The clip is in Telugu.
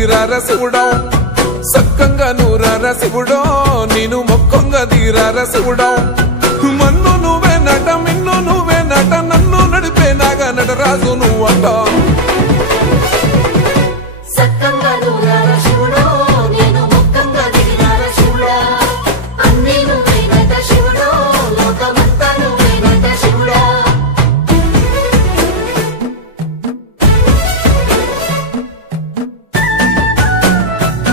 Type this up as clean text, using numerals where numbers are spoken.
తీరార శివుడో సక్కంగా నూరార శివుడో నేను మొక్కంగా తీరార శివుడో మన్ను నువ్వే నట మిన్ను నువ్వే నట నన్ను నడిపే నాగా నటరాజు నువ్వంట